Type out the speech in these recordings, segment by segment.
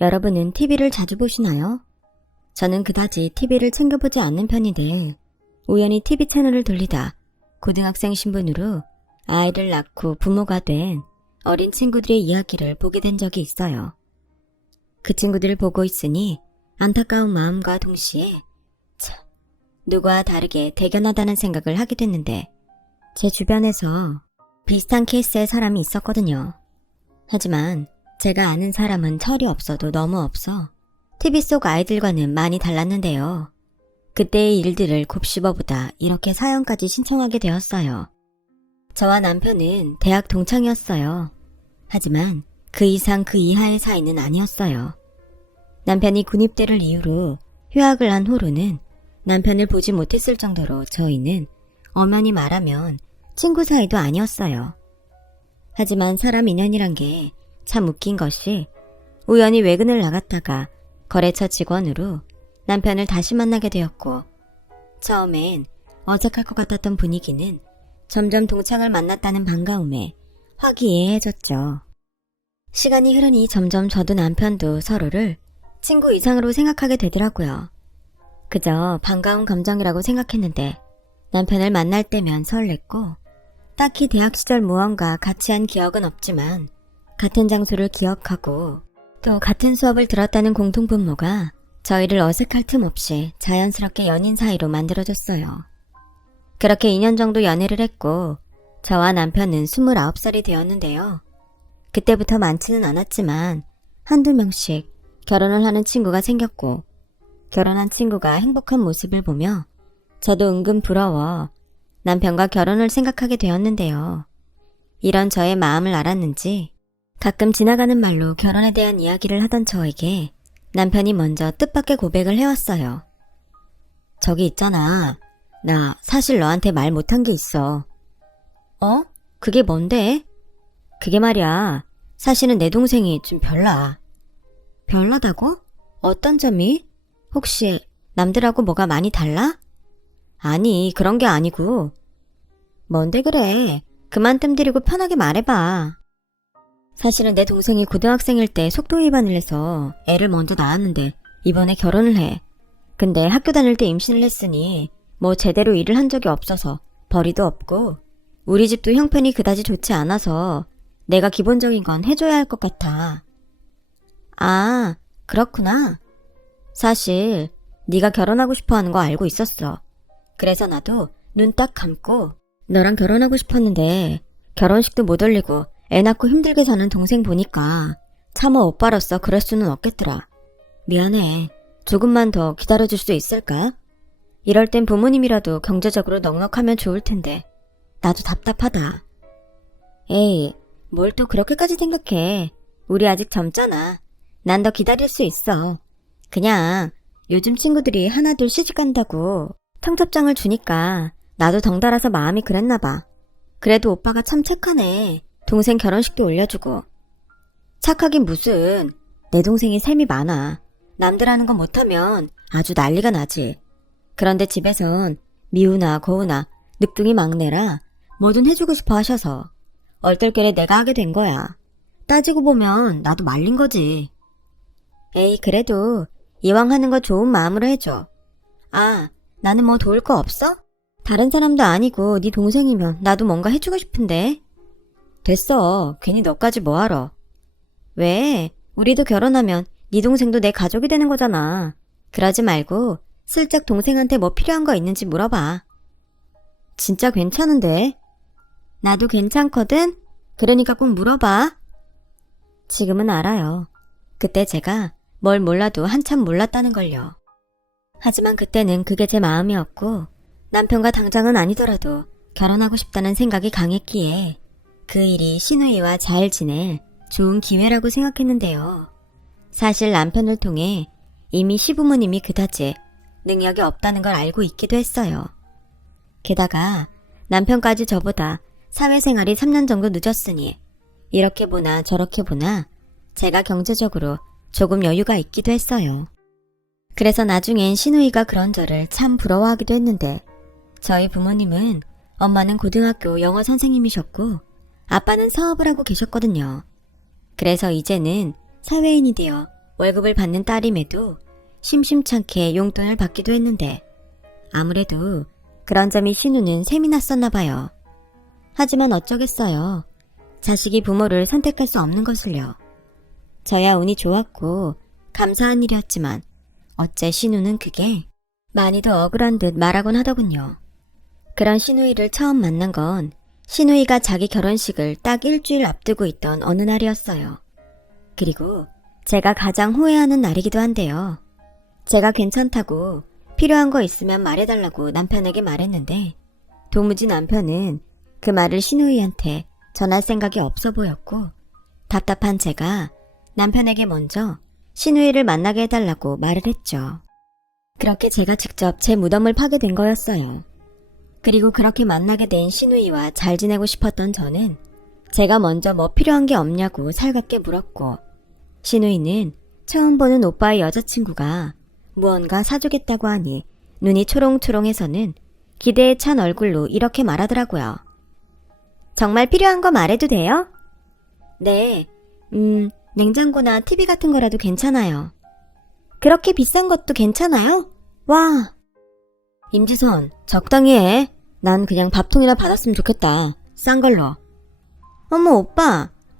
여러분은 TV를 자주 보시나요? 저는 그다지 TV를 챙겨보지 않는 편인데 우연히 TV 채널을 돌리다 고등학생 신분으로 아이를 낳고 부모가 된 어린 친구들의 이야기를 보게 된 적이 있어요. 그 친구들을 보고 있으니 안타까운 마음과 동시에 참, 누구와 다르게 대견하다는 생각을 하게 됐는데 제 주변에서 비슷한 케이스의 사람이 있었거든요. 하지만 제가 아는 사람은 철이 없어도 너무 없어 TV 속 아이들과는 많이 달랐는데요. 그때의 일들을 곱씹어보다 이렇게 사연까지 신청하게 되었어요. 저와 남편은 대학 동창이었어요. 하지만 그 이상 그 이하의 사이는 아니었어요. 남편이 군입대를 이유로 휴학을 한 후로는 남편을 보지 못했을 정도로 저희는 엄연히 말하면 친구 사이도 아니었어요. 하지만 사람 인연이란 게 참 웃긴 것이 우연히 외근을 나갔다가 거래처 직원으로 남편을 다시 만나게 되었고 처음엔 어색할 것 같았던 분위기는 점점 동창을 만났다는 반가움에 화기애애해졌죠. 시간이 흐르니 점점 저도 남편도 서로를 친구 이상으로 생각하게 되더라고요. 그저 반가운 감정이라고 생각했는데 남편을 만날 때면 설렜고 딱히 대학 시절 무언가 같이 한 기억은 없지만 같은 장소를 기억하고 또 같은 수업을 들었다는 공통분모가 저희를 어색할 틈 없이 자연스럽게 연인 사이로 만들어졌어요. 그렇게 2년 정도 연애를 했고 저와 남편은 29살이 되었는데요. 그때부터 많지는 않았지만 한두 명씩 결혼을 하는 친구가 생겼고 결혼한 친구가 행복한 모습을 보며 저도 은근 부러워 남편과 결혼을 생각하게 되었는데요. 이런 저의 마음을 알았는지 가끔 지나가는 말로 결혼에 대한 이야기를 하던 저에게 남편이 먼저 뜻밖의 고백을 해왔어요. 저기 있잖아. 나 사실 너한테 말 못한 게 있어. 어? 그게 뭔데? 그게 말이야. 사실은 내 동생이 좀 별나. 별나다고? 어떤 점이? 혹시 남들하고 뭐가 많이 달라? 아니, 그런 게 아니고. 뭔데 그래? 그만 뜸들이고 편하게 말해봐. 사실은 내 동생이 고등학생일 때 속도 위반을 해서 애를 먼저 낳았는데 이번에 결혼을 해. 근데 학교 다닐 때 임신을 했으니 뭐 제대로 일을 한 적이 없어서 벌이도 없고 우리 집도 형편이 그다지 좋지 않아서 내가 기본적인 건 해줘야 할 것 같아. 아, 그렇구나. 사실 네가 결혼하고 싶어 하는 거 알고 있었어. 그래서 나도 눈 딱 감고 너랑 결혼하고 싶었는데 결혼식도 못 올리고 애 낳고 힘들게 사는 동생 보니까 차마 오빠로서 그럴 수는 없겠더라. 미안해. 조금만 더 기다려줄 수 있을까? 이럴 땐 부모님이라도 경제적으로 넉넉하면 좋을 텐데 나도 답답하다. 에이, 뭘 또 그렇게까지 생각해. 우리 아직 젊잖아. 난 더 기다릴 수 있어. 그냥 요즘 친구들이 하나둘 시집간다고 청첩장을 주니까 나도 덩달아서 마음이 그랬나 봐. 그래도 오빠가 참 착하네. 동생 결혼식도 올려주고. 착하긴 무슨. 내 동생이 셈이 많아. 남들 하는 거 못하면 아주 난리가 나지. 그런데 집에선 미우나 고우나 늑둥이 막내라 뭐든 해주고 싶어 하셔서 얼떨결에 내가 하게 된 거야. 따지고 보면 나도 말린 거지. 에이, 그래도 이왕 하는 거 좋은 마음으로 해줘. 아, 나는 뭐 도울 거 없어? 다른 사람도 아니고 네 동생이면 나도 뭔가 해주고 싶은데. 됐어. 괜히 너까지 뭐하러. 왜? 우리도 결혼하면 네 동생도 내 가족이 되는 거잖아. 그러지 말고 슬쩍 동생한테 뭐 필요한 거 있는지 물어봐. 진짜 괜찮은데? 나도 괜찮거든? 그러니까 꼭 물어봐. 지금은 알아요. 그때 제가 뭘 몰라도 한참 몰랐다는 걸요. 하지만 그때는 그게 제 마음이었고 남편과 당장은 아니더라도 결혼하고 싶다는 생각이 강했기에 그 일이 시누이와 잘 지낼 좋은 기회라고 생각했는데요. 사실 남편을 통해 이미 시부모님이 그다지 능력이 없다는 걸 알고 있기도 했어요. 게다가 남편까지 저보다 사회생활이 3년 정도 늦었으니 이렇게 보나 저렇게 보나 제가 경제적으로 조금 여유가 있기도 했어요. 그래서 나중엔 시누이가 그런 저를 참 부러워하기도 했는데 저희 부모님은 엄마는 고등학교 영어 선생님이셨고 아빠는 사업을 하고 계셨거든요. 그래서 이제는 사회인이 되어 월급을 받는 딸임에도 심심찮게 용돈을 받기도 했는데 아무래도 그런 점이 신우는 셈이 났었나 봐요. 하지만 어쩌겠어요. 자식이 부모를 선택할 수 없는 것을요. 저야 운이 좋았고 감사한 일이었지만 어째 신우는 그게 많이 더 억울한 듯 말하곤 하더군요. 그런 신우이를 처음 만난 건 신우이가 자기 결혼식을 딱 일주일 앞두고 있던 어느 날이었어요. 그리고 제가 가장 후회하는 날이기도 한데요. 제가 괜찮다고 필요한 거 있으면 말해달라고 남편에게 말했는데 도무지 남편은 그 말을 신우이한테 전할 생각이 없어 보였고 답답한 제가 남편에게 먼저 신우이를 만나게 해달라고 말을 했죠. 그렇게 제가 직접 제 무덤을 파게 된 거였어요. 그리고 그렇게 만나게 된 신우이와 잘 지내고 싶었던 저는 제가 먼저 뭐 필요한 게 없냐고 살갑게 물었고 신우이는 처음 보는 오빠의 여자친구가 무언가 사주겠다고 하니 눈이 초롱초롱해서는 기대에 찬 얼굴로 이렇게 말하더라고요. 정말 필요한 거 말해도 돼요? 네, 냉장고나 TV 같은 거라도 괜찮아요. 그렇게 비싼 것도 괜찮아요? 와! 임지선, 적당히 해. 난 그냥 밥통이나 받았으면 좋겠다. 싼 걸로. 어머,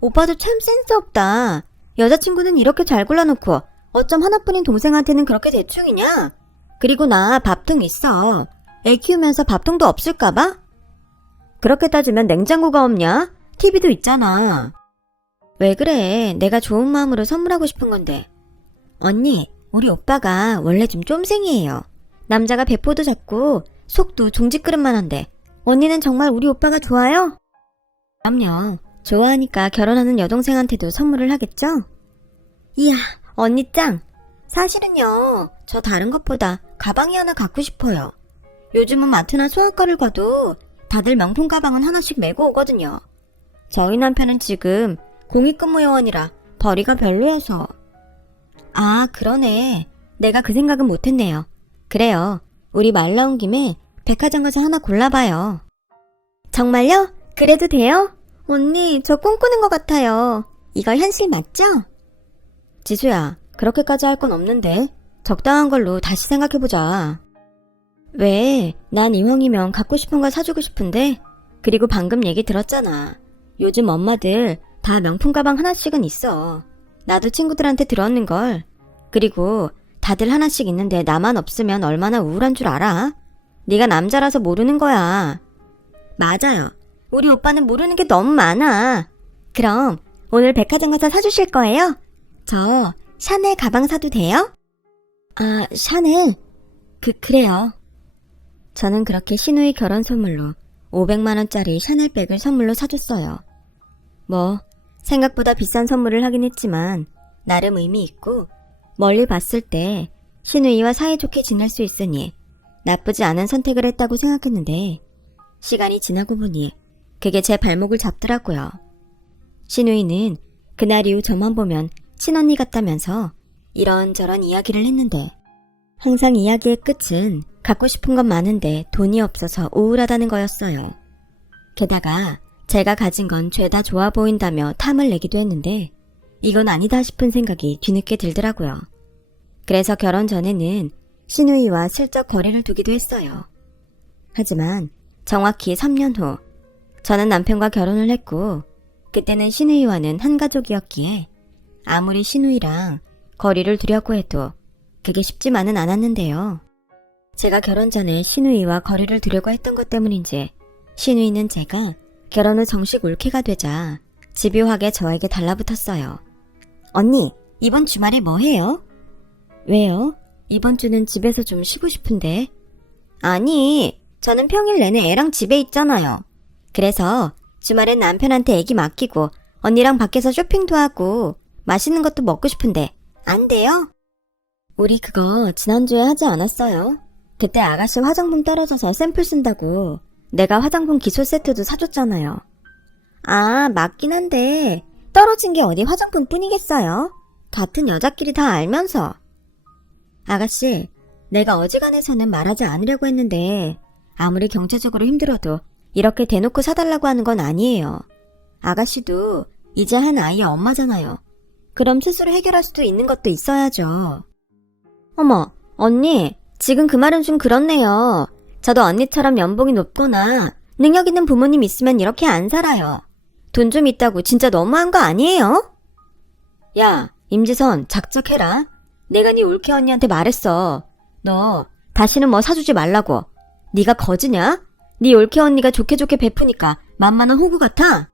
오빠도 참 센스 없다. 여자친구는 이렇게 잘 골라놓고 어쩜 하나뿐인 동생한테는 그렇게 대충이냐? 그리고 나 밥통 있어. 애 키우면서 밥통도 없을까봐? 그렇게 따지면 냉장고가 없냐? TV도 있잖아. 왜 그래? 내가 좋은 마음으로 선물하고 싶은 건데. 언니, 우리 오빠가 원래 좀 쫌생이에요. 남자가 배포도 작고 속도 종지그릇만 한데 언니는 정말 우리 오빠가 좋아요? 그럼요. 좋아하니까 결혼하는 여동생한테도 선물을 하겠죠? 이야, 언니 짱! 사실은요, 저 다른 것보다 가방이 하나 갖고 싶어요. 요즘은 마트나 소아과를 가도 다들 명품 가방은 하나씩 메고 오거든요. 저희 남편은 지금 공익근무요원이라 벌이가 별로여서. 아, 그러네. 내가 그 생각은 못했네요. 그래요. 우리 말 나온 김에 백화점 가서 하나 골라봐요. 정말요? 그래도 돼요? 언니, 저 꿈꾸는 것 같아요. 이거 현실 맞죠? 지수야, 그렇게까지 할 건 없는데 적당한 걸로 다시 생각해보자. 왜? 난 이왕이면 갖고 싶은 걸 사주고 싶은데 그리고 방금 얘기 들었잖아. 요즘 엄마들 다 명품 가방 하나씩은 있어. 나도 친구들한테 들었는걸. 그리고 다들 하나씩 있는데 나만 없으면 얼마나 우울한 줄 알아? 네가 남자라서 모르는 거야. 맞아요. 우리 오빠는 모르는 게 너무 많아. 그럼 오늘 백화점 가서 사주실 거예요? 저 샤넬 가방 사도 돼요? 아, 샤넬? 그래요. 저는 그렇게 신우이 결혼 선물로 500만원짜리 샤넬백을 선물로 사줬어요. 뭐 생각보다 비싼 선물을 하긴 했지만 나름 의미 있고 멀리 봤을 때 신우이와 사이좋게 지낼 수 있으니 나쁘지 않은 선택을 했다고 생각했는데 시간이 지나고 보니 그게 제 발목을 잡더라고요. 신우이는 그날 이후 저만 보면 친언니 같다면서 이런저런 이야기를 했는데 항상 이야기의 끝은 갖고 싶은 건 많은데 돈이 없어서 우울하다는 거였어요. 게다가 제가 가진 건 죄다 좋아 보인다며 탐을 내기도 했는데 이건 아니다 싶은 생각이 뒤늦게 들더라고요. 그래서 결혼 전에는 신우이와 슬쩍 거리를 두기도 했어요. 하지만 정확히 3년 후 저는 남편과 결혼을 했고 그때는 신우이와는 한 가족이었기에 아무리 신우이랑 거리를 두려고 해도 그게 쉽지만은 않았는데요. 제가 결혼 전에 신우이와 거리를 두려고 했던 것 때문인지 신우이는 제가 결혼 후 정식 올케가 되자 집요하게 저에게 달라붙었어요. 언니, 이번 주말에 뭐 해요? 왜요? 이번 주는 집에서 좀 쉬고 싶은데. 아니, 저는 평일 내내 애랑 집에 있잖아요. 그래서 주말엔 남편한테 애기 맡기고 언니랑 밖에서 쇼핑도 하고 맛있는 것도 먹고 싶은데 안 돼요? 우리 그거 지난주에 하지 않았어요? 그때 아가씨 화장품 떨어져서 샘플 쓴다고 내가 화장품 기초 세트도 사줬잖아요. 아, 맞긴 한데 떨어진 게 어디 화장품 뿐이겠어요? 같은 여자끼리 다 알면서. 아가씨, 내가 어지간해서는 말하지 않으려고 했는데 아무리 경제적으로 힘들어도 이렇게 대놓고 사달라고 하는 건 아니에요. 아가씨도 이제 한 아이의 엄마잖아요. 그럼 스스로 해결할 수도 있는 것도 있어야죠. 어머, 언니, 지금 그 말은 좀 그렇네요. 저도 언니처럼 연봉이 높거나 능력 있는 부모님 있으면 이렇게 안 살아요. 돈 좀 있다고 진짜 너무한 거 아니에요? 야, 임지선, 작작해라. 내가 네 올케 언니한테 말했어. 너 다시는 뭐 사주지 말라고. 네가 거지냐? 네 올케 언니가 좋게 좋게 베푸니까 만만한 호구 같아?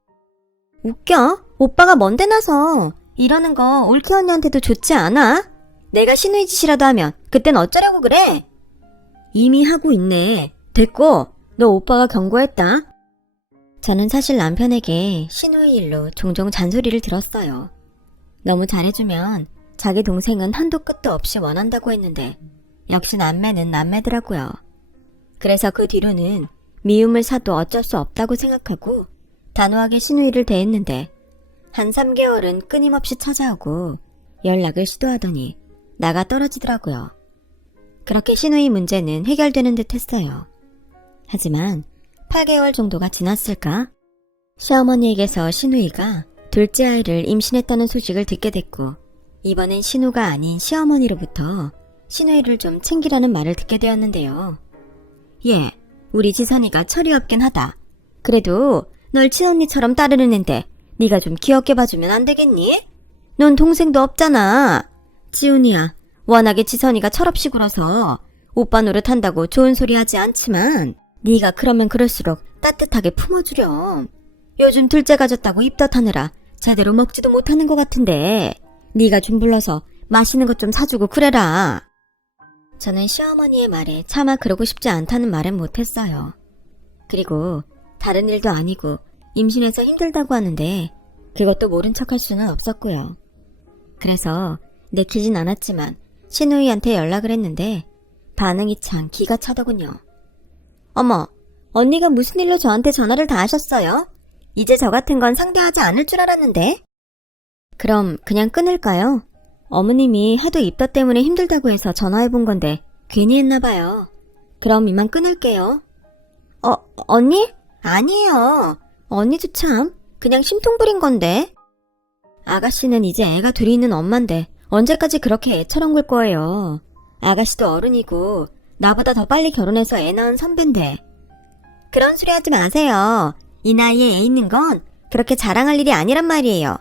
웃겨? 오빠가 뭔데 나서 이러는 거 올케 언니한테도 좋지 않아? 내가 신우이 짓이라도 하면 그땐 어쩌려고 그래? 이미 하고 있네. 됐고, 너 오빠가 경고했다. 저는 사실 남편에게 신우이 일로 종종 잔소리를 들었어요. 너무 잘해주면 자기 동생은 한도 끝도 없이 원한다고 했는데 역시 남매는 남매더라고요. 그래서 그 뒤로는 미움을 사도 어쩔 수 없다고 생각하고 단호하게 신우이를 대했는데 한 3개월은 끊임없이 찾아오고 연락을 시도하더니 나가 떨어지더라고요. 그렇게 신우이 문제는 해결되는 듯 했어요. 하지만 8개월 정도가 지났을까? 시어머니에게서 신우이가 둘째 아이를 임신했다는 소식을 듣게 됐고 이번엔 신우가 아닌 시어머니로부터 신우이를 좀 챙기라는 말을 듣게 되었는데요. 예, 우리 지선이가 철이 없긴 하다. 그래도 널 친언니처럼 따르는 앤데 네가 좀 귀엽게 봐주면 안 되겠니? 넌 동생도 없잖아. 지훈이야, 워낙에 지선이가 철없이 굴어서 오빠 노릇한다고 좋은 소리 하지 않지만 네가 그러면 그럴수록 따뜻하게 품어주렴. 요즘 둘째 가졌다고 입덧하느라 제대로 먹지도 못하는 것 같은데 네가 좀 불러서 맛있는 것 좀 사주고 그래라. 저는 시어머니의 말에 차마 그러고 싶지 않다는 말은 못했어요. 그리고 다른 일도 아니고 임신해서 힘들다고 하는데 그것도 모른 척할 수는 없었고요. 그래서 내키진 않았지만 신우이한테 연락을 했는데 반응이 참 기가 차더군요. 어머, 언니가 무슨 일로 저한테 전화를 다 하셨어요? 이제 저 같은 건 상대하지 않을 줄 알았는데? 그럼 그냥 끊을까요? 어머님이 하도 입덧 때문에 힘들다고 해서 전화해본 건데 괜히 했나봐요. 그럼 이만 끊을게요. 언니? 아니에요. 언니도 참 그냥 심통 부린 건데. 아가씨는 이제 애가 둘이 있는 엄마인데 언제까지 그렇게 애처럼 굴 거예요. 아가씨도 어른이고 나보다 더 빨리 결혼해서 애 낳은 선배인데. 그런 소리 하지 마세요. 이 나이에 애 있는 건 그렇게 자랑할 일이 아니란 말이에요.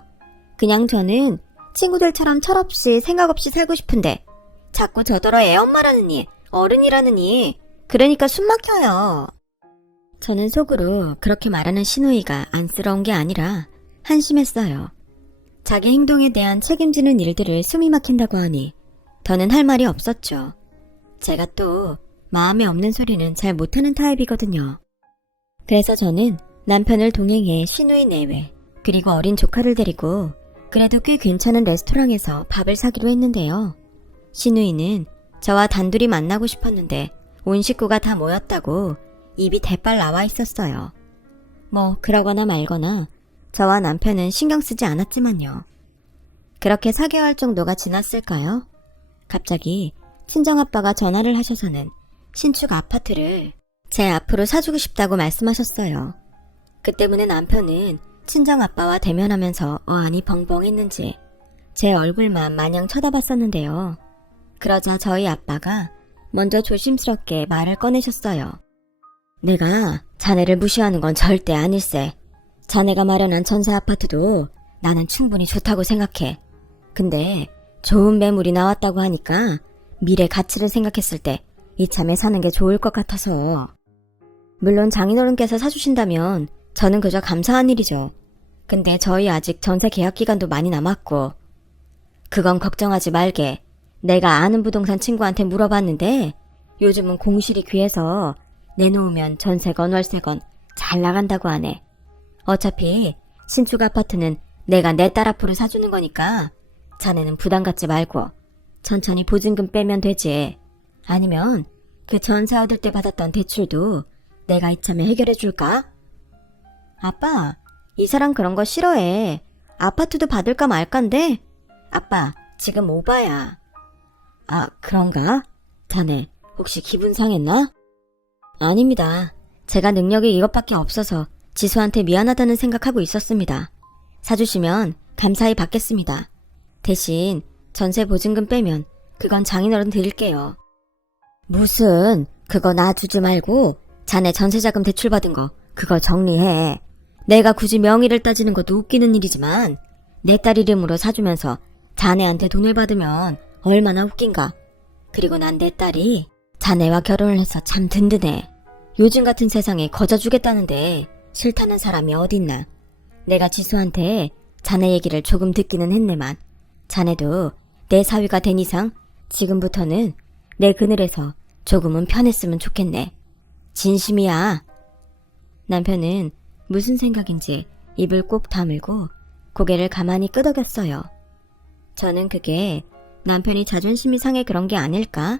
그냥 저는 친구들처럼 철없이 생각 없이 살고 싶은데 자꾸 저더러 애 엄마라느니 어른이라느니 그러니까 숨 막혀요. 저는 속으로 그렇게 말하는 신우이가 안쓰러운 게 아니라 한심했어요. 자기 행동에 대한 책임지는 일들을 숨이 막힌다고 하니 더는 할 말이 없었죠. 제가 또 마음에 없는 소리는 잘 못하는 타입이거든요. 그래서 저는 남편을 동행해 신우이 내외 그리고 어린 조카를 데리고 그래도 꽤 괜찮은 레스토랑에서 밥을 사기로 했는데요. 신우이는 저와 단둘이 만나고 싶었는데 온 식구가 다 모였다고 입이 대빨 나와 있었어요. 뭐 그러거나 말거나 저와 남편은 신경 쓰지 않았지만요. 그렇게 4개월 정도가 지났을까요? 갑자기 친정아빠가 전화를 하셔서는 신축 아파트를 제 앞으로 사주고 싶다고 말씀하셨어요. 그 때문에 남편은 친정아빠와 대면하면서 어안이 벙벙했는지 제 얼굴만 마냥 쳐다봤었는데요. 그러자 저희 아빠가 먼저 조심스럽게 말을 꺼내셨어요. 내가 자네를 무시하는 건 절대 아닐세. 자네가 마련한 전세 아파트도 나는 충분히 좋다고 생각해. 근데 좋은 매물이 나왔다고 하니까 미래 가치를 생각했을 때 이참에 사는 게 좋을 것 같아서. 물론 장인어른께서 사주신다면 저는 그저 감사한 일이죠. 근데 저희 아직 전세 계약 기간도 많이 남았고. 그건 걱정하지 말게. 내가 아는 부동산 친구한테 물어봤는데 요즘은 공실이 귀해서 내놓으면 전세건 월세건 잘 나간다고 하네. 어차피 신축 아파트는 내가 내 딸 앞으로 사주는 거니까 자네는 부담 갖지 말고 천천히 보증금 빼면 되지. 아니면 그 전세 얻을 때 받았던 대출도 내가 이참에 해결해 줄까? 아빠, 이 사람 그런 거 싫어해. 아파트도 받을까 말까인데? 아빠, 지금 오바야. 아, 그런가? 자네 혹시 기분 상했나? 아닙니다. 제가 능력이 이것밖에 없어서 지수한테 미안하다는 생각하고 있었습니다. 사주시면 감사히 받겠습니다. 대신 전세 보증금 빼면 그건 장인어른 드릴게요. 무슨, 그거 나 주지 말고 자네 전세자금 대출받은 거 그거 정리해. 내가 굳이 명의를 따지는 것도 웃기는 일이지만 내 딸 이름으로 사주면서 자네한테 돈을 받으면 얼마나 웃긴가. 그리고 난 내 딸이 자네와 결혼을 해서 참 든든해. 요즘 같은 세상에 거저 주겠다는데 싫다는 사람이 어딨나. 내가 지수한테 자네 얘기를 조금 듣기는 했네만 자네도 내 사위가 된 이상 지금부터는 내 그늘에서 조금은 편했으면 좋겠네. 진심이야. 남편은 무슨 생각인지 입을 꼭 다물고 고개를 가만히 끄덕였어요. 저는 그게 남편이 자존심이 상해 그런 게 아닐까?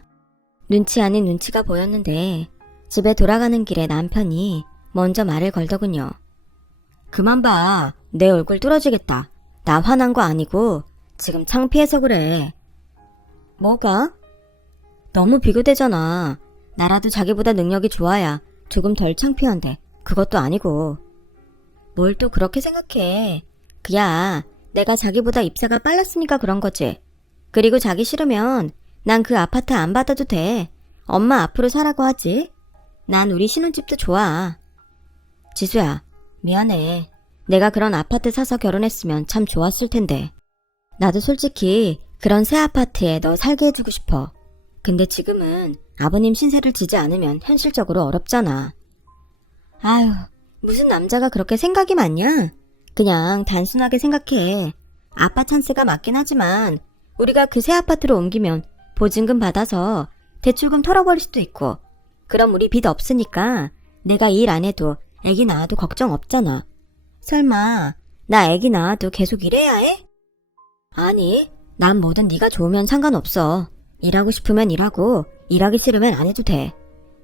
눈치 아닌 눈치가 보였는데 집에 돌아가는 길에 남편이 먼저 말을 걸더군요. 그만 봐. 내 얼굴 뚫어지겠다. 나 화난 거 아니고 지금 창피해서 그래. 뭐가? 너무 비교되잖아. 나라도 자기보다 능력이 좋아야 조금 덜 창피한데 그것도 아니고. 뭘 또 그렇게 생각해. 그야 내가 자기보다 입사가 빨랐으니까 그런 거지. 그리고 자기 싫으면 난 그 아파트 안 받아도 돼. 엄마 앞으로 사라고 하지. 난 우리 신혼집도 좋아. 지수야, 미안해. 내가 그런 아파트 사서 결혼했으면 참 좋았을 텐데. 나도 솔직히 그런 새 아파트에 너 살게 해주고 싶어. 근데 지금은 아버님 신세를 지지 않으면 현실적으로 어렵잖아. 아유, 무슨 남자가 그렇게 생각이 많냐? 그냥 단순하게 생각해. 아빠 찬스가 맞긴 하지만 우리가 그 새 아파트로 옮기면 보증금 받아서 대출금 털어버릴 수도 있고 그럼 우리 빚 없으니까 내가 일 안 해도 애기 낳아도 걱정 없잖아. 설마 나 애기 낳아도 계속 일해야 해? 아니, 난 뭐든 네가 좋으면 상관없어. 일하고 싶으면 일하고 일하기 싫으면 안 해도 돼.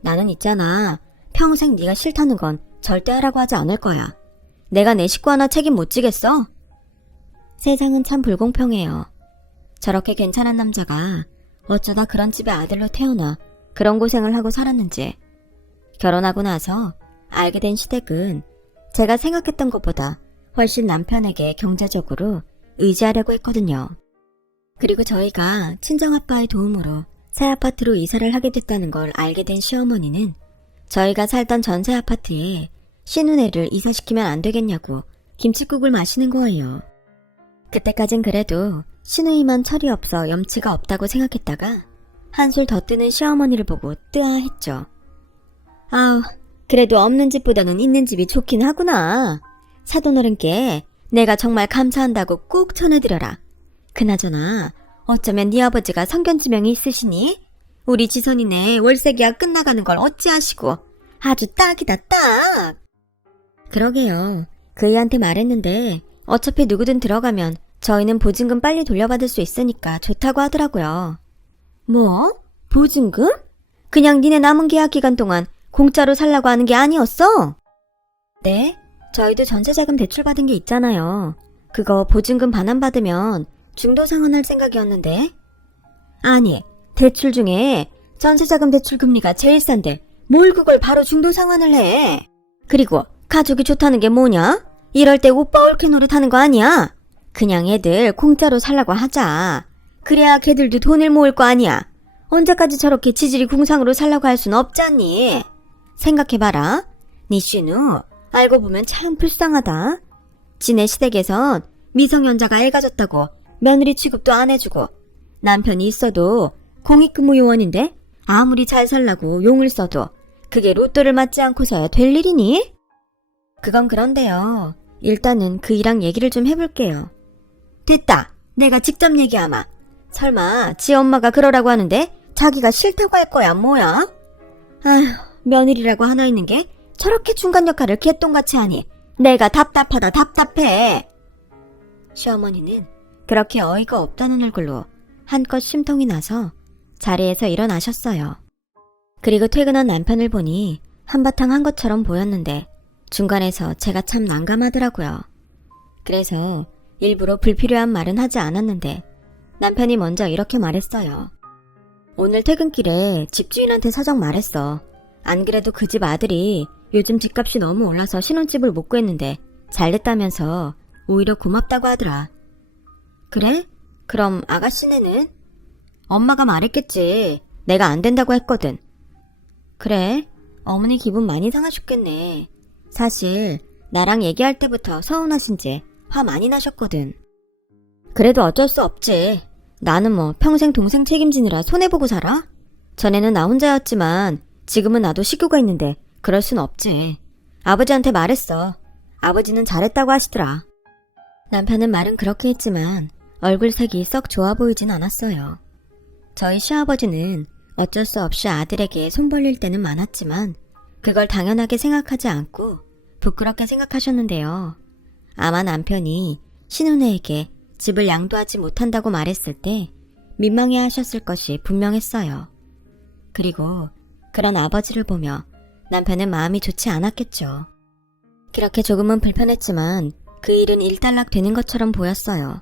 나는 있잖아. 평생 네가 싫다는 건 절대 하라고 하지 않을 거야. 내가 내 식구 하나 책임 못 지겠어? 세상은 참 불공평해요. 저렇게 괜찮은 남자가 어쩌다 그런 집의 아들로 태어나 그런 고생을 하고 살았는지. 결혼하고 나서 알게 된 시댁은 제가 생각했던 것보다 훨씬 남편에게 경제적으로 의지하려고 했거든요. 그리고 저희가 친정아빠의 도움으로 새 아파트로 이사를 하게 됐다는 걸 알게 된 시어머니는 저희가 살던 전세 아파트에 신혼애를 이사시키면 안 되겠냐고 김칫국을 마시는 거예요. 그때까진 그래도 시누이만 철이 없어 염치가 없다고 생각했다가 한술 더 뜨는 시어머니를 보고 뜨아했죠. 아우, 그래도 없는 집보다는 있는 집이 좋긴 하구나. 사돈어른께 내가 정말 감사한다고 꼭 전해드려라. 그나저나 어쩌면 네 아버지가 성견지명이 있으시니 우리 지선이네 월세 계약 끝나가는 걸 어찌하시고 아주 딱이다 딱. 그러게요. 그이한테 말했는데 어차피 누구든 들어가면 저희는 보증금 빨리 돌려받을 수 있으니까 좋다고 하더라고요. 뭐? 보증금? 그냥 니네 남은 계약 기간 동안 공짜로 살라고 하는 게 아니었어? 네? 저희도 전세자금 대출받은 게 있잖아요. 그거 보증금 반환받으면 중도상환할 생각이었는데. 아니, 대출 중에 전세자금 대출 금리가 제일 싼데 뭘 그걸 바로 중도상환을 해. 그리고 가족이 좋다는 게 뭐냐? 이럴 때 오빠 올케 노릇하는 거 아니야? 그냥 애들 공짜로 살라고 하자. 그래야 걔들도 돈을 모을 거 아니야. 언제까지 저렇게 지질이 궁상으로 살라고 할 순 없잖니. 생각해봐라. 니 슈누 알고 보면 참 불쌍하다. 지네 시댁에선 미성년자가 애 가졌다고 며느리 취급도 안 해주고 남편이 있어도 공익근무 요원인데 아무리 잘 살라고 용을 써도 그게 로또를 맞지 않고서야 될 일이니? 그건 그런데요. 일단은 그이랑 얘기를 좀 해볼게요. 됐다. 내가 직접 얘기하마. 설마 지 엄마가 그러라고 하는데 자기가 싫다고 할 거야 뭐야? 아휴, 며느리라고 하나 있는 게 저렇게 중간 역할을 개똥같이 하니 내가 답답하다 답답해. 시어머니는 그렇게 어이가 없다는 얼굴로 한껏 심통이 나서 자리에서 일어나셨어요. 그리고 퇴근한 남편을 보니 한바탕 한 것처럼 보였는데 중간에서 제가 참 난감하더라고요. 그래서 일부러 불필요한 말은 하지 않았는데 남편이 먼저 이렇게 말했어요. 오늘 퇴근길에 집주인한테 사정 말했어. 안 그래도 그 집 아들이 요즘 집값이 너무 올라서 신혼집을 못 구했는데 잘됐다면서 오히려 고맙다고 하더라. 그래? 그럼 아가씨네는? 엄마가 말했겠지. 내가 안 된다고 했거든. 그래? 어머니 기분 많이 상하셨겠네. 사실 나랑 얘기할 때부터 서운하신지 화 많이 나셨거든. 그래도 어쩔 수 없지. 나는 뭐 평생 동생 책임지느라 손해보고 살아? 전에는 나 혼자였지만 지금은 나도 식구가 있는데 그럴 순 없지. 아버지한테 말했어. 아버지는 잘했다고 하시더라. 남편은 말은 그렇게 했지만 얼굴색이 썩 좋아 보이진 않았어요. 저희 시아버지는 어쩔 수 없이 아들에게 손 벌릴 때는 많았지만 그걸 당연하게 생각하지 않고 부끄럽게 생각하셨는데요. 아마 남편이 신혼애에게 집을 양도하지 못한다고 말했을 때 민망해 하셨을 것이 분명했어요. 그리고 그런 아버지를 보며 남편은 마음이 좋지 않았겠죠. 그렇게 조금은 불편했지만 그 일은 일단락 되는 것처럼 보였어요.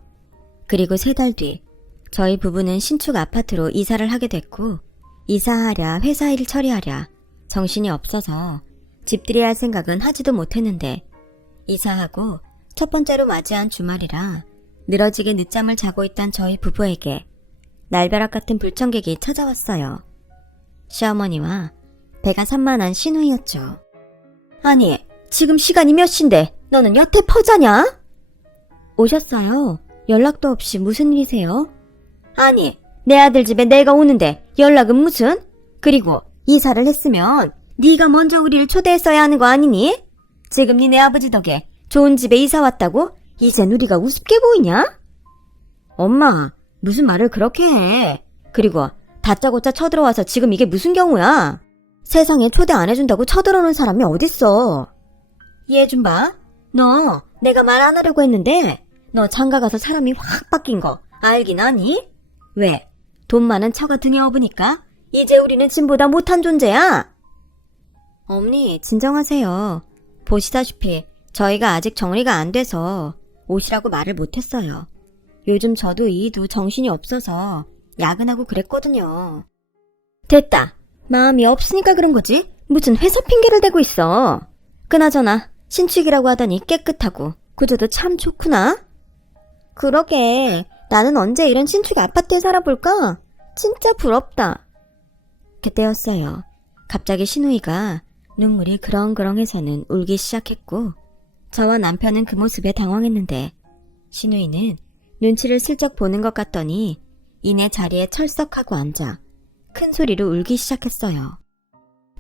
그리고 3달 뒤 저희 부부는 신축 아파트로 이사를 하게 됐고 이사하랴 회사 일 처리하랴 정신이 없어서 집들이 할 생각은 하지도 못했는데 이사하고 첫 번째로 맞이한 주말이라 늘어지게 늦잠을 자고 있던 저희 부부에게 날벼락 같은 불청객이 찾아왔어요. 시어머니와 배가 산만한 신우이였죠. 아니, 지금 시간이 몇 시인데 너는 여태 퍼자냐? 오셨어요. 연락도 없이 무슨 일이세요? 아니, 내 아들 집에 내가 오는데 연락은 무슨? 그리고 이사를 했으면 네가 먼저 우리를 초대했어야 하는 거 아니니? 지금 니네 아버지 덕에 좋은 집에 이사 왔다고? 이젠 우리가 우습게 보이냐? 엄마, 무슨 말을 그렇게 해. 그리고 다짜고짜 쳐들어와서 지금 이게 무슨 경우야? 세상에 초대 안 해준다고 쳐들어오는 사람이 어딨어. 얘 좀 봐. 너 내가 말 안 하려고 했는데 너 장가 가서 사람이 확 바뀐 거 알긴 아니? 왜? 돈 많은 처가 등에 업으니까 이제 우리는 진보다 못한 존재야? 어머니 진정하세요. 보시다시피 저희가 아직 정리가 안 돼서 오시라고 말을 못했어요. 요즘 저도 이도 정신이 없어서 야근하고 그랬거든요. 됐다. 마음이 없으니까 그런 거지. 무슨 회사 핑계를 대고 있어. 그나저나 신축이라고 하더니 깨끗하고 구조도 참 좋구나. 그러게 나는 언제 이런 신축 아파트에 살아볼까? 진짜 부럽다. 그때였어요. 갑자기 신우이가 눈물이 그렁그렁해서는 울기 시작했고 저와 남편은 그 모습에 당황했는데 신우이는 눈치를 슬쩍 보는 것 같더니 이내 자리에 철썩하고 앉아 큰 소리로 울기 시작했어요.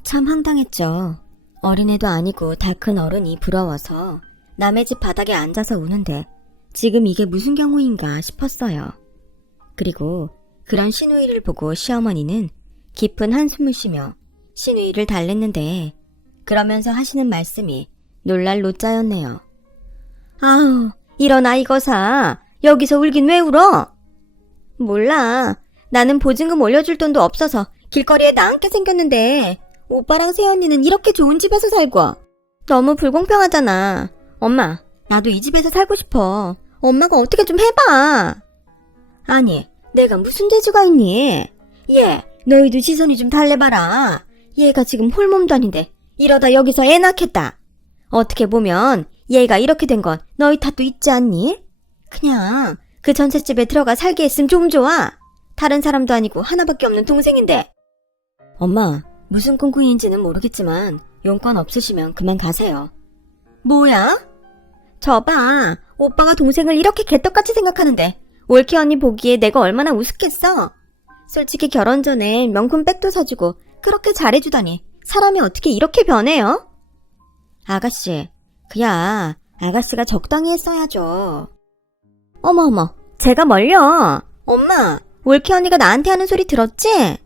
참 황당했죠. 어린애도 아니고 다 큰 어른이 부러워서 남의 집 바닥에 앉아서 우는데 지금 이게 무슨 경우인가 싶었어요. 그리고 그런 신우이를 보고 시어머니는 깊은 한숨을 쉬며 신우이를 달랬는데 그러면서 하시는 말씀이 놀랄 노자였네요. 아우, 일어나 이거사. 여기서 울긴 왜 울어? 몰라. 나는 보증금 올려줄 돈도 없어서 길거리에 나앉게 생겼는데 오빠랑 새언니는 이렇게 좋은 집에서 살고. 너무 불공평하잖아. 엄마, 나도 이 집에서 살고 싶어. 엄마가 어떻게 좀 해봐. 아니, 내가 무슨 재주가 있니? 얘, 너희도 시선이 좀 달래봐라. 얘가 지금 홀몸도 아닌데 이러다 여기서 애 낳겠다. 어떻게 보면 얘가 이렇게 된 건 너희 탓도 있지 않니? 그냥 그 전셋집에 들어가 살게 했으면 좀 좋아. 다른 사람도 아니고 하나밖에 없는 동생인데. 엄마, 무슨 꿍꿍이인지는 모르겠지만 용건 없으시면 그만 가세요. 뭐야? 저 봐. 오빠가 동생을 이렇게 개떡같이 생각하는데 올케 언니 보기에 내가 얼마나 우습겠어. 솔직히 결혼 전에 명품 백도 사주고 그렇게 잘해주더니 사람이 어떻게 이렇게 변해요? 아가씨, 그야 아가씨가 적당히 했어야죠. 어머어머, 제가 뭘요? 엄마, 올케 언니가 나한테 하는 소리 들었지?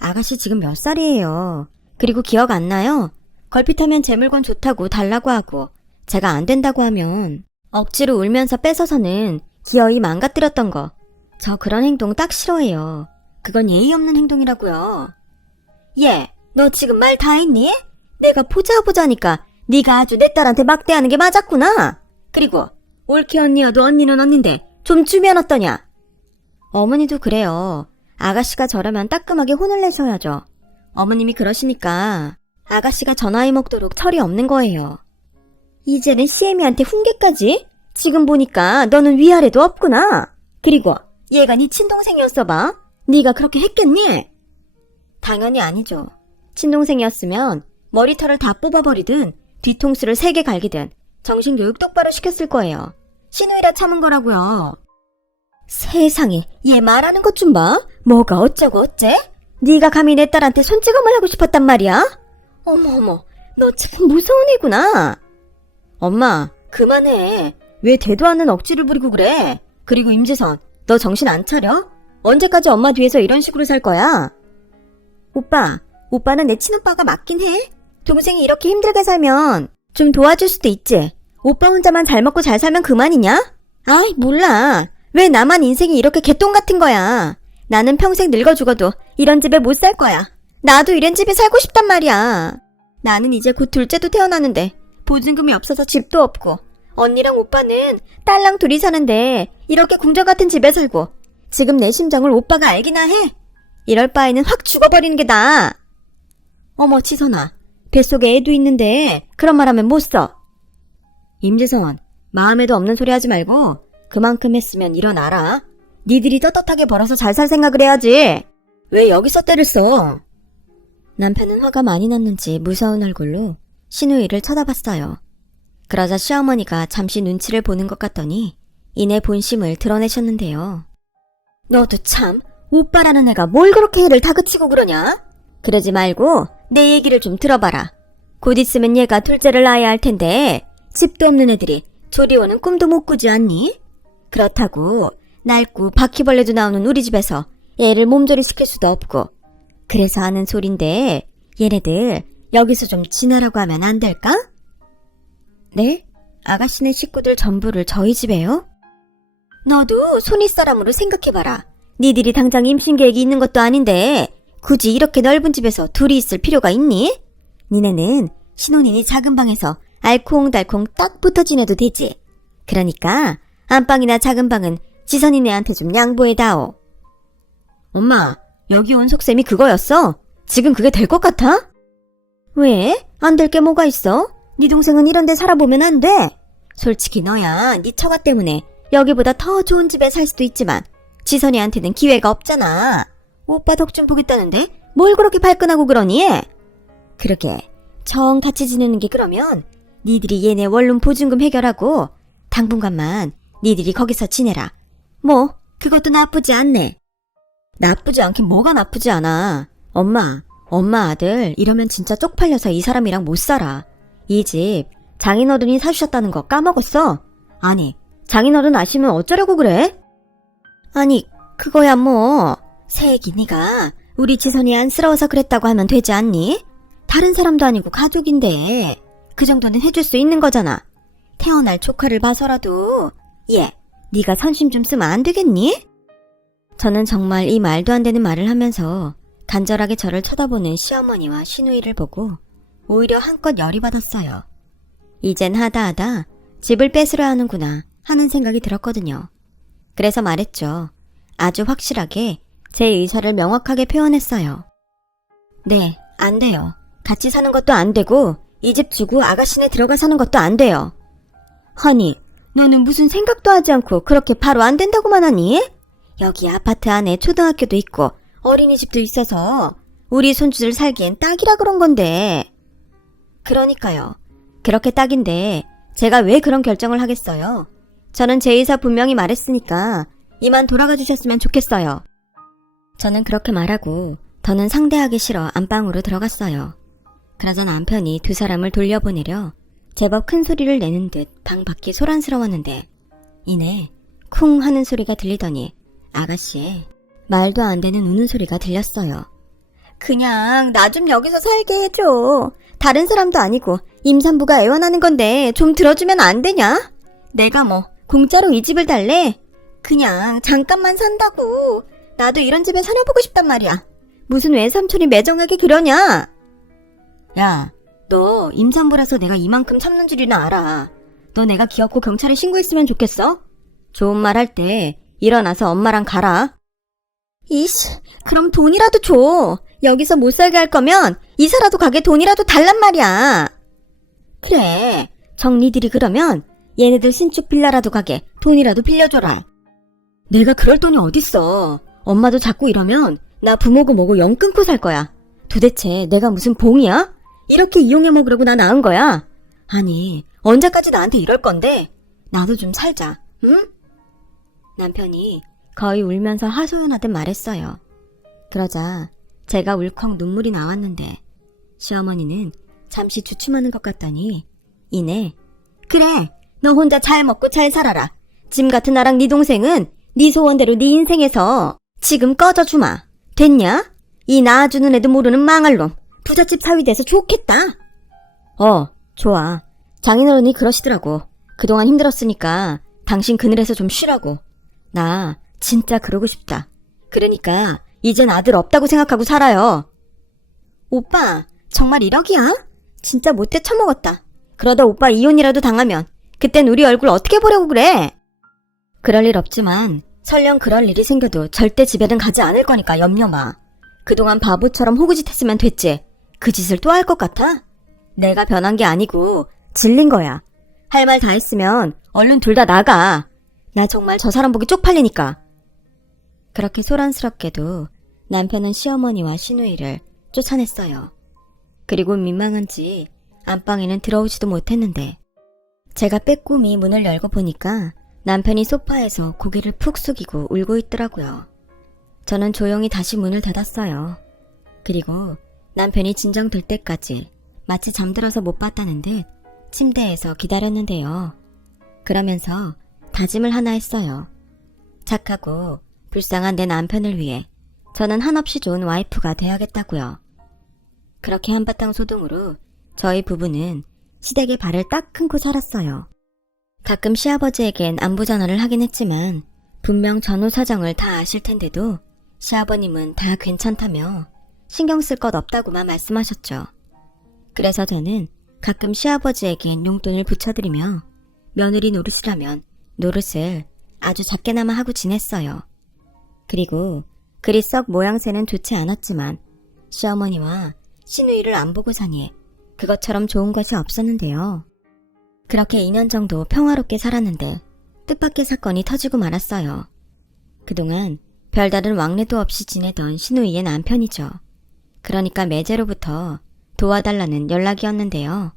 아가씨 지금 몇 살이에요? 그리고 기억 안 나요? 걸핏하면 제 물건 좋다고 달라고 하고 제가 안 된다고 하면 억지로 울면서 뺏어서는 기어이 망가뜨렸던 거. 저 그런 행동 딱 싫어해요. 그건 예의 없는 행동이라고요. 얘, 너 지금 말 다 했니? 내가 보자니까 네가 아주 내 딸한테 막대하는 게 맞았구나. 그리고 올케 언니여도 언니는 언닌데 좀 주면 어떠냐? 어머니도 그래요. 아가씨가 저러면 따끔하게 혼을 내셔야죠. 어머님이 그러시니까 아가씨가 저 나이 먹도록 철이 없는 거예요. 이제는 시애미한테 훈계까지? 지금 보니까 너는 위아래도 없구나. 그리고 얘가 네 친동생이었어 봐. 네가 그렇게 했겠니? 당연히 아니죠. 친동생이었으면 머리털을 다 뽑아버리든 뒤통수를 3개 갈기든 정신교육 똑바로 시켰을 거예요. 신우이라 참은 거라고요. 세상에, 얘 말하는 것 좀 봐. 뭐가 어쩌고 어째? 네가 감히 내 딸한테 손찌검을 하고 싶었단 말이야? 어머, 너 참 무서운 애구나. 엄마, 그만해. 왜 되도 않는 억지를 부리고 그래? 그리고 임지선, 너 정신 안 차려? 언제까지 엄마 뒤에서 이런 식으로 살 거야? 오빠는 내 친오빠가 맞긴 해. 동생이 이렇게 힘들게 살면 좀 도와줄 수도 있지. 오빠 혼자만 잘 먹고 잘 살면 그만이냐? 아이, 몰라. 왜 나만 인생이 이렇게 개똥 같은 거야. 나는 평생 늙어 죽어도 이런 집에 못 살 거야. 나도 이런 집에 살고 싶단 말이야. 나는 이제 곧 둘째도 태어나는데 보증금이 없어서 집도 없고, 언니랑 오빠는 딸랑 둘이 사는데 이렇게 궁전 같은 집에 살고, 지금 내 심정을 오빠가 알기나 해. 이럴 바에는 확 죽어버리는 게 나아. 어머, 지선아. 뱃속에 애도 있는데 그런 말 하면 못 써. 임지선, 마음에도 없는 소리 하지 말고 그만큼 했으면 일어나라. 니들이 떳떳하게 벌어서 잘 살 생각을 해야지. 왜 여기서 때를 써? 남편은 화가 많이 났는지 무서운 얼굴로 신우이를 쳐다봤어요. 그러자 시어머니가 잠시 눈치를 보는 것 같더니 이내 본심을 드러내셨는데요. 너도 참, 오빠라는 애가 뭘 그렇게 애를 다그치고 그러냐? 그러지 말고 내 얘기를 좀 들어봐라. 곧 있으면 얘가 둘째를 낳아야 할 텐데 집도 없는 애들이 조리원은 꿈도 못 꾸지 않니? 그렇다고 낡고 바퀴벌레도 나오는 우리 집에서 애를 몸조리 시킬 수도 없고, 그래서 하는 소린데 얘네들 여기서 좀 지내라고 하면 안 될까? 네? 아가씨네 식구들 전부를 저희 집에요? 너도 손윗사람으로 생각해봐라. 니들이 당장 임신 계획이 있는 것도 아닌데 굳이 이렇게 넓은 집에서 둘이 있을 필요가 있니? 니네는 신혼이니 작은 방에서 알콩달콩 딱 붙어 지내도 되지. 그러니까 안방이나 작은 방은 지선이네한테 좀 양보해다오. 엄마, 여기 온 속셈이 그거였어? 지금 그게 될 것 같아? 왜? 안 될 게 뭐가 있어? 네 동생은 이런 데 살아보면 안 돼. 솔직히 너야 네 처가 때문에 여기보다 더 좋은 집에 살 수도 있지만 지선이한테는 기회가 없잖아. 오빠 덕 좀 보겠다는데 뭘 그렇게 발끈하고 그러니? 그러게, 정 같이 지내는 게 그러면 니들이 얘네 원룸 보증금 해결하고 당분간만 니들이 거기서 지내라. 뭐 그것도 나쁘지 않네. 나쁘지 않긴 뭐가 나쁘지 않아. 엄마 아들 이러면 진짜 쪽팔려서 이 사람이랑 못 살아. 이 집 장인어른이 사주셨다는 거 까먹었어? 아니, 장인어른 아시면 어쩌려고 그래? 아니, 그거야 뭐 새애기 네가 우리 지선이 안쓰러워서 그랬다고 하면 되지 않니? 다른 사람도 아니고 가족인데 그 정도는 해줄 수 있는 거잖아. 태어날 조카를 봐서라도 네가 선심 좀 쓰면 안 되겠니? 저는 정말 이 말도 안 되는 말을 하면서 간절하게 저를 쳐다보는 시어머니와 시누이를 보고 오히려 한껏 열이 받았어요. 이젠 하다 집을 뺏으려 하는구나 하는 생각이 들었거든요. 그래서 말했죠. 아주 확실하게 제 의사를 명확하게 표현했어요. 네, 안 돼요. 같이 사는 것도 안 되고 이 집 주고 아가씨네 들어가 사는 것도 안 돼요. 아니, 너는 무슨 생각도 하지 않고 그렇게 바로 안 된다고만 하니? 여기 아파트 안에 초등학교도 있고 어린이집도 있어서 우리 손주들 살기엔 딱이라 그런 건데. 그러니까요. 그렇게 딱인데 제가 왜 그런 결정을 하겠어요? 저는 제 의사 분명히 말했으니까 이만 돌아가 주셨으면 좋겠어요. 저는 그렇게 말하고 더는 상대하기 싫어 안방으로 들어갔어요. 그러자 남편이 두 사람을 돌려보내려 제법 큰 소리를 내는 듯 방 밖이 소란스러웠는데 이내 쿵 하는 소리가 들리더니 아가씨의 말도 안 되는 우는 소리가 들렸어요. 그냥 나 좀 여기서 살게 해줘. 다른 사람도 아니고 임산부가 애원하는 건데 좀 들어주면 안 되냐? 내가 뭐 공짜로 이 집을 달래? 그냥 잠깐만 산다고. 나도 이런 집에 살아보고 싶단 말이야. 무슨 외삼촌이 매정하게 그러냐? 야, 너 임산부라서 내가 이만큼 참는 줄이나 알아. 너 내가 기어코 경찰에 신고했으면 좋겠어? 좋은 말 할 때 일어나서 엄마랑 가라. 이씨, 그럼 돈이라도 줘. 여기서 못 살게 할 거면 이사라도 가게 돈이라도 달란 말이야. 그래, 정리들이 그러면 얘네들 신축 빌라라도 가게 돈이라도 빌려줘라. 내가 그럴 돈이 어딨어. 엄마도 자꾸 이러면 나 부모고 뭐고 영 끊고 살 거야. 도대체 내가 무슨 봉이야? 이렇게 이용해 먹으려고 나 낳은 거야? 아니, 언제까지 나한테 이럴 건데? 나도 좀 살자, 응? 남편이 거의 울면서 하소연하듯 말했어요. 그러자 제가 울컥 눈물이 나왔는데 시어머니는 잠시 주춤하는 것 같더니 이내 그래, 너 혼자 잘 먹고 잘 살아라. 짐 같은 나랑 네 동생은 네 소원대로 네 인생에서 지금 꺼져주마. 됐냐? 이 낳아주는 애도 모르는 망할 놈. 부잣집 사위 돼서 좋겠다. 좋아. 장인어른이 그러시더라고. 그동안 힘들었으니까 당신 그늘에서 좀 쉬라고. 나 진짜 그러고 싶다. 그러니까 이젠 아들 없다고 생각하고 살아요. 오빠, 정말 1억이야? 진짜 못돼 처먹었다. 그러다 오빠 이혼이라도 당하면 그땐 우리 얼굴 어떻게 보려고 그래? 그럴 일 없지만 설령 그럴 일이 생겨도 절대 집에는 가지 않을 거니까 염려 마. 그동안 바보처럼 호구짓 했으면 됐지. 그 짓을 또 할 것 같아? 내가 변한 게 아니고 질린 거야. 할 말 다 했으면 얼른 둘 다 나가. 나 정말 저 사람 보기 쪽팔리니까. 그렇게 소란스럽게도 남편은 시어머니와 시누이를 쫓아냈어요. 그리고 민망한지 안방에는 들어오지도 못했는데 제가 빼꼼히 문을 열고 보니까 남편이 소파에서 고개를 푹 숙이고 울고 있더라고요. 저는 조용히 다시 문을 닫았어요. 그리고 남편이 진정될 때까지 마치 잠들어서 못 봤다는 듯 침대에서 기다렸는데요. 그러면서 다짐을 하나 했어요. 착하고 불쌍한 내 남편을 위해 저는 한없이 좋은 와이프가 돼야겠다고요. 그렇게 한바탕 소동으로 저희 부부는 시댁에 발을 딱 끊고 살았어요. 가끔 시아버지에겐 안부 전화를 하긴 했지만 분명 전후 사정을 다 아실 텐데도 시아버님은 다 괜찮다며 신경 쓸 것 없다고만 말씀하셨죠. 그래서 저는 가끔 시아버지에겐 용돈을 붙여드리며 며느리 노릇이라면 노릇을 아주 작게나마 하고 지냈어요. 그리고 그리 썩 모양새는 좋지 않았지만 시어머니와 시누이를 안 보고 사니 그것처럼 좋은 것이 없었는데요. 그렇게 2년 정도 평화롭게 살았는데 뜻밖의 사건이 터지고 말았어요. 그동안 별다른 왕래도 없이 지내던 시누이의 남편이죠. 그러니까 매제로부터 도와달라는 연락이었는데요.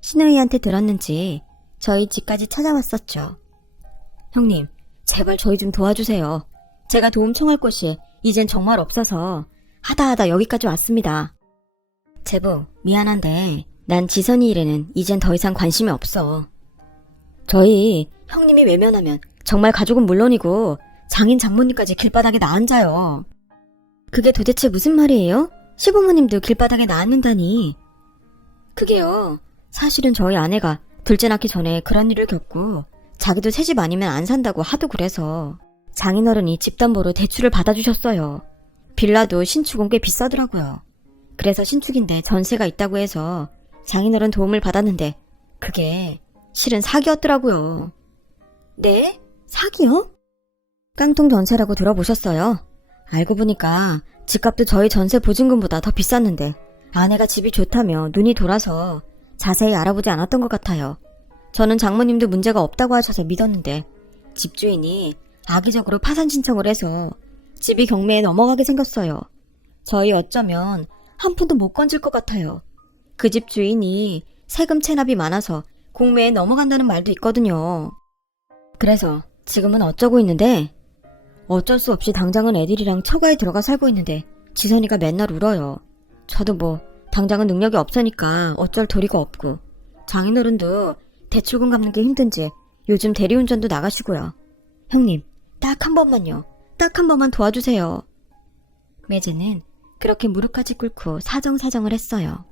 시누이한테 들었는지 저희 집까지 찾아왔었죠. 형님, 제발 저희 좀 도와주세요. 제가 도움 청할 곳이 이젠 정말 없어서 하다 여기까지 왔습니다. 제부, 미안한데 난 지선이 일에는 이젠 더 이상 관심이 없어. 저희 형님이 외면하면 정말 가족은 물론이고 장인 장모님까지 길바닥에 나앉아요. 그게 도대체 무슨 말이에요? 시부모님도 길바닥에 나앉는다니. 그게요, 사실은 저희 아내가 둘째 낳기 전에 그런 일을 겪고 자기도 새집 아니면 안 산다고 하도 그래서 장인어른이 집담보로 대출을 받아주셨어요. 빌라도 신축은 꽤 비싸더라고요. 그래서 신축인데 전세가 있다고 해서 장인어른 도움을 받았는데 그게 실은 사기였더라고요. 네? 사기요? 깡통 전세라고 들어보셨어요? 알고 보니까 집값도 저희 전세 보증금보다 더 비쌌는데 아내가 집이 좋다며 눈이 돌아서 자세히 알아보지 않았던 것 같아요. 저는 장모님도 문제가 없다고 하셔서 믿었는데 집주인이 악의적으로 파산 신청을 해서 집이 경매에 넘어가게 생겼어요. 저희 어쩌면 한 푼도 못 건질 것 같아요. 그 집 주인이 세금 체납이 많아서 공매에 넘어간다는 말도 있거든요. 그래서 지금은 어쩌고 있는데 어쩔 수 없이 당장은 애들이랑 처가에 들어가 살고 있는데 지선이가 맨날 울어요. 저도 뭐 당장은 능력이 없으니까 어쩔 도리가 없고 장인어른도 대출금 갚는 게 힘든지 요즘 대리운전도 나가시고요. 형님, 딱 한 번만요. 딱 한 번만 도와주세요. 매제는 그렇게 무릎까지 꿇고 사정사정을 했어요.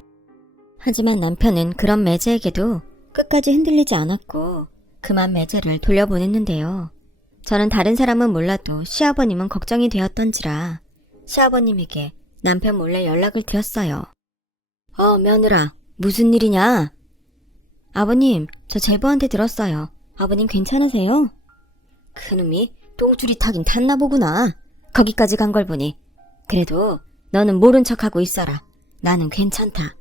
하지만 남편은 그런 매제에게도 끝까지 흔들리지 않았고 그만 매제를 돌려보냈는데요. 저는 다른 사람은 몰라도 시아버님은 걱정이 되었던지라 시아버님에게 남편 몰래 연락을 드렸어요. 며느라, 무슨 일이냐? 아버님, 저 제보한테 들었어요. 아버님 괜찮으세요? 그놈이 똥줄이 타긴 탔나 보구나. 거기까지 간 걸 보니. 그래도 너는 모른 척하고 있어라. 나는 괜찮다.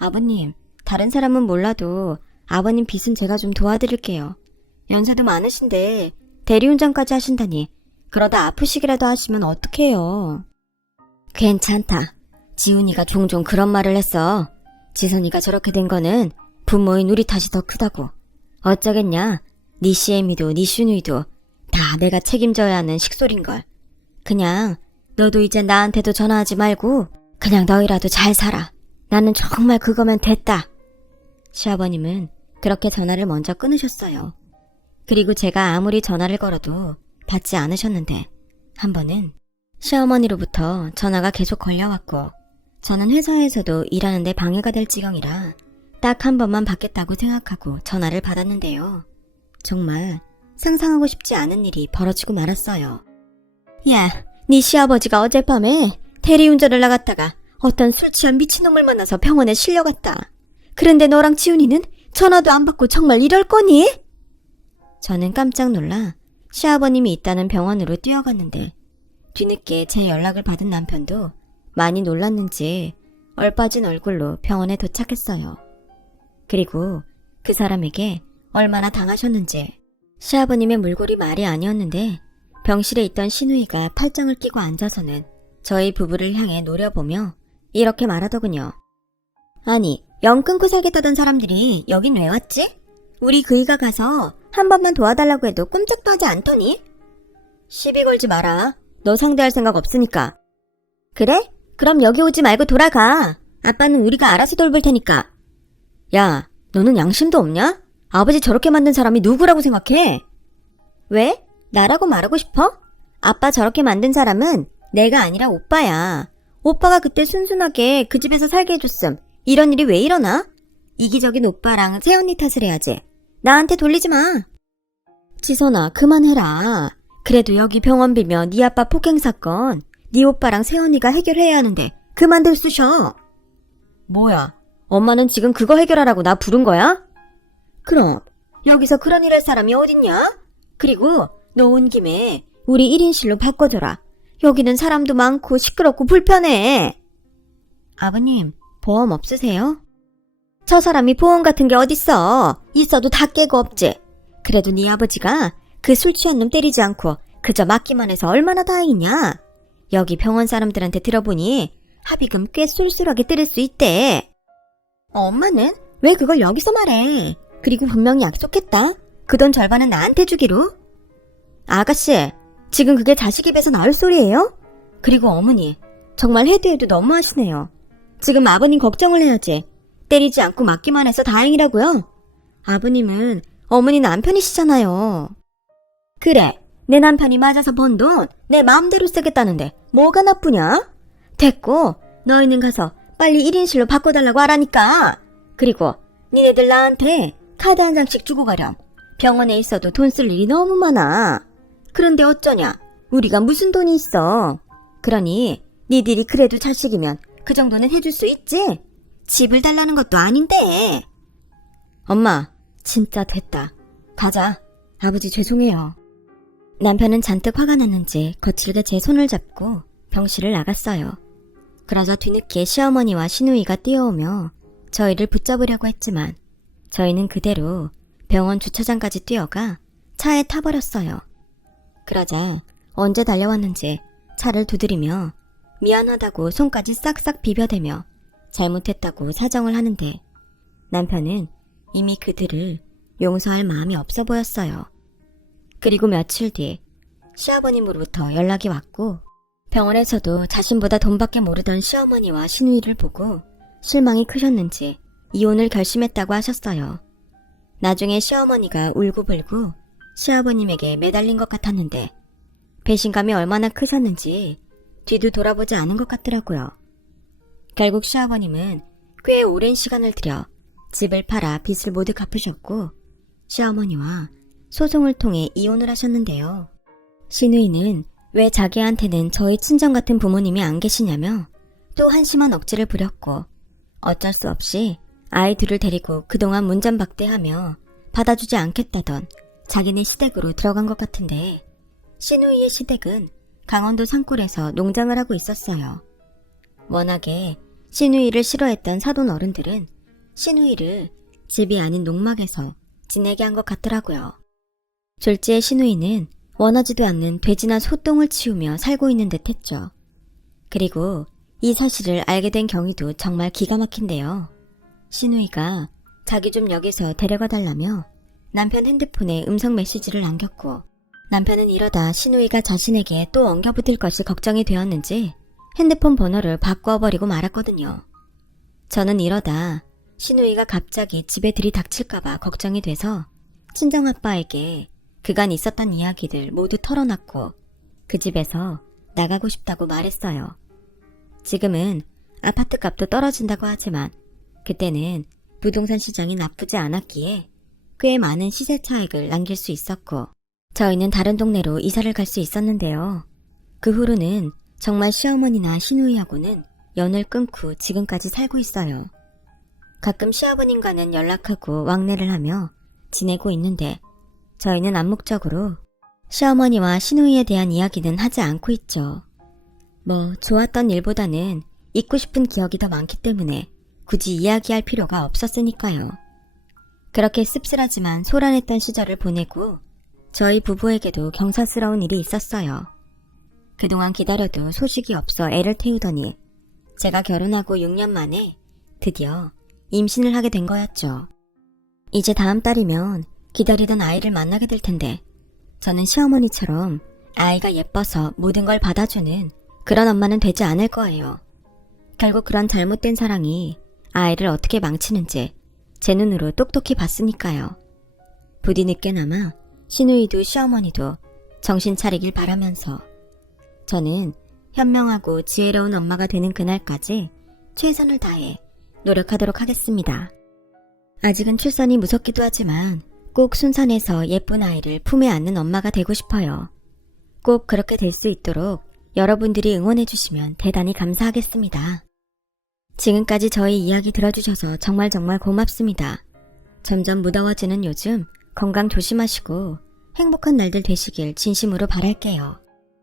아버님, 다른 사람은 몰라도 아버님 빚은 제가 좀 도와드릴게요. 연세도 많으신데 대리운전까지 하신다니 그러다 아프시기라도 하시면 어떡해요. 괜찮다. 지훈이가 종종 그런 말을 했어. 지선이가 저렇게 된 거는 부모인 우리 탓이 더 크다고. 어쩌겠냐. 네 시애미도 네 슈누이도 다 내가 책임져야 하는 식솔인걸. 그냥 너도 이제 나한테도 전화하지 말고 그냥 너희라도 잘 살아. 나는 정말 그거면 됐다. 시아버님은 그렇게 전화를 먼저 끊으셨어요. 그리고 제가 아무리 전화를 걸어도 받지 않으셨는데 한 번은 시어머니로부터 전화가 계속 걸려왔고 저는 회사에서도 일하는데 방해가 될 지경이라 딱 한 번만 받겠다고 생각하고 전화를 받았는데요. 정말 상상하고 싶지 않은 일이 벌어지고 말았어요. 야, 네 시아버지가 어젯밤에 대리운전을 나갔다가 어떤 술 취한 미친놈을 만나서 병원에 실려갔다. 그런데 너랑 지훈이는 전화도 안 받고 정말 이럴 거니? 저는 깜짝 놀라 시아버님이 있다는 병원으로 뛰어갔는데 뒤늦게 제 연락을 받은 남편도 많이 놀랐는지 얼빠진 얼굴로 병원에 도착했어요. 그리고 그 사람에게 얼마나 당하셨는지 시아버님의 물골이 말이 아니었는데 병실에 있던 시누이가 팔짱을 끼고 앉아서는 저희 부부를 향해 노려보며 이렇게 말하더군요. 아니, 영 끊고 살겠다던 사람들이 여긴 왜 왔지? 우리 그이가 가서 한 번만 도와달라고 해도 꼼짝도 하지 않더니? 시비 걸지 마라. 너 상대할 생각 없으니까. 그래? 그럼 여기 오지 말고 돌아가. 아빠는 우리가 알아서 돌볼 테니까. 야, 너는 양심도 없냐? 아버지 저렇게 만든 사람이 누구라고 생각해? 왜? 나라고 말하고 싶어? 아빠 저렇게 만든 사람은 내가 아니라 오빠야. 오빠가 그때 순순하게 그 집에서 살게 해줬음. 이런 일이 왜 일어나? 이기적인 오빠랑 새언니 탓을 해야지. 나한테 돌리지 마. 지선아, 그만해라. 그래도 여기 병원 빌며 네 아빠 폭행 사건 네 오빠랑 새언니가 해결해야 하는데 그만들 쑤셔. 뭐야, 엄마는 지금 그거 해결하라고 나 부른 거야? 그럼 여기서 그런 일 할 사람이 어딨냐? 그리고 너 온 김에 우리 1인실로 바꿔줘라. 여기는 사람도 많고 시끄럽고 불편해. 아버님, 보험 없으세요? 저 사람이 보험 같은 게 어딨어. 있어도 다 깨고 없지. 그래도 네 아버지가 그 술 취한 놈 때리지 않고 그저 맞기만 해서 얼마나 다행이냐. 여기 병원 사람들한테 들어보니 합의금 꽤 쏠쏠하게 때릴 수 있대. 엄마는 왜 그걸 여기서 말해. 그리고 분명히 약속했다. 그 돈 절반은 나한테 주기로. 아가씨, 지금 그게 자식 입에서 나올 소리예요? 그리고 어머니, 정말 해도 해도 너무하시네요. 지금 아버님 걱정을 해야지. 때리지 않고 맞기만 해서 다행이라고요? 아버님은 어머니 남편이시잖아요. 그래, 내 남편이 맞아서 번 돈 내 마음대로 쓰겠다는데 뭐가 나쁘냐? 됐고, 너희는 가서 빨리 1인실로 바꿔달라고 하라니까. 그리고 니네들 나한테 카드 한 장씩 주고 가렴. 병원에 있어도 돈 쓸 일이 너무 많아. 그런데 어쩌냐? 우리가 무슨 돈이 있어. 그러니 니들이 그래도 자식이면 그 정도는 해줄 수 있지? 집을 달라는 것도 아닌데. 엄마, 진짜 됐다. 가자. 아버지 죄송해요. 남편은 잔뜩 화가 났는지 거칠게 제 손을 잡고 병실을 나갔어요. 그러자 뒤늦게 시어머니와 시누이가 뛰어오며 저희를 붙잡으려고 했지만 저희는 그대로 병원 주차장까지 뛰어가 차에 타버렸어요. 그러자 언제 달려왔는지 차를 두드리며 미안하다고 손까지 싹싹 비벼대며 잘못했다고 사정을 하는데 남편은 이미 그들을 용서할 마음이 없어 보였어요. 그리고 며칠 뒤 시아버님으로부터 연락이 왔고 병원에서도 자신보다 돈밖에 모르던 시어머니와 시누이를 보고 실망이 크셨는지 이혼을 결심했다고 하셨어요. 나중에 시어머니가 울고불고 시아버님에게 매달린 것 같았는데 배신감이 얼마나 크셨는지 뒤도 돌아보지 않은 것 같더라고요. 결국 시아버님은 꽤 오랜 시간을 들여 집을 팔아 빚을 모두 갚으셨고 시어머니와 소송을 통해 이혼을 하셨는데요. 시누이는 왜 자기한테는 저희 친정 같은 부모님이 안 계시냐며 또 한심한 억지를 부렸고 어쩔 수 없이 아이 둘을 데리고 그동안 문전박대하며 받아주지 않겠다던 자기네 시댁으로 들어간 것 같은데 시누이의 시댁은 강원도 산골에서 농장을 하고 있었어요. 워낙에 시누이를 싫어했던 사돈 어른들은 시누이를 집이 아닌 농막에서 지내게 한 것 같더라고요. 졸지의 신우이는 원하지도 않는 돼지나 소똥을 치우며 살고 있는 듯 했죠. 그리고 이 사실을 알게 된 경위도 정말 기가 막힌데요. 신우이가 자기 좀 여기서 데려가 달라며 남편 핸드폰에 음성 메시지를 남겼고, 남편은 이러다 신우이가 자신에게 또 엉겨붙을 것이 걱정이 되었는지 핸드폰 번호를 바꿔버리고 말았거든요. 저는 이러다 신우이가 갑자기 집에 들이닥칠까봐 걱정이 돼서 친정아빠에게 그간 있었던 이야기들 모두 털어놨고 그 집에서 나가고 싶다고 말했어요. 지금은 아파트 값도 떨어진다고 하지만 그때는 부동산 시장이 나쁘지 않았기에 꽤 많은 시세 차익을 남길 수 있었고 저희는 다른 동네로 이사를 갈 수 있었는데요. 그 후로는 정말 시어머니나 시누이하고는 연을 끊고 지금까지 살고 있어요. 가끔 시아버님과는 연락하고 왕래를 하며 지내고 있는데 저희는 암묵적으로 시어머니와 시누이에 대한 이야기는 하지 않고 있죠. 뭐 좋았던 일보다는 잊고 싶은 기억이 더 많기 때문에 굳이 이야기할 필요가 없었으니까요. 그렇게 씁쓸하지만 소란했던 시절을 보내고 저희 부부에게도 경사스러운 일이 있었어요. 그동안 기다려도 소식이 없어 애를 태우더니 제가 결혼하고 6년 만에 드디어 임신을 하게 된 거였죠. 이제 다음 달이면 기다리던 아이를 만나게 될 텐데 저는 시어머니처럼 아이가 예뻐서 모든 걸 받아주는 그런 엄마는 되지 않을 거예요. 결국 그런 잘못된 사랑이 아이를 어떻게 망치는지 제 눈으로 똑똑히 봤으니까요. 부디 늦게나마 시누이도 시어머니도 정신 차리길 바라면서 저는 현명하고 지혜로운 엄마가 되는 그날까지 최선을 다해 노력하도록 하겠습니다. 아직은 출산이 무섭기도 하지만 꼭 순산해서 예쁜 아이를 품에 안는 엄마가 되고 싶어요. 꼭 그렇게 될 수 있도록 여러분들이 응원해주시면 대단히 감사하겠습니다. 지금까지 저희 이야기 들어주셔서 정말 고맙습니다. 점점 무더워지는 요즘 건강 조심하시고 행복한 날들 되시길 진심으로 바랄게요.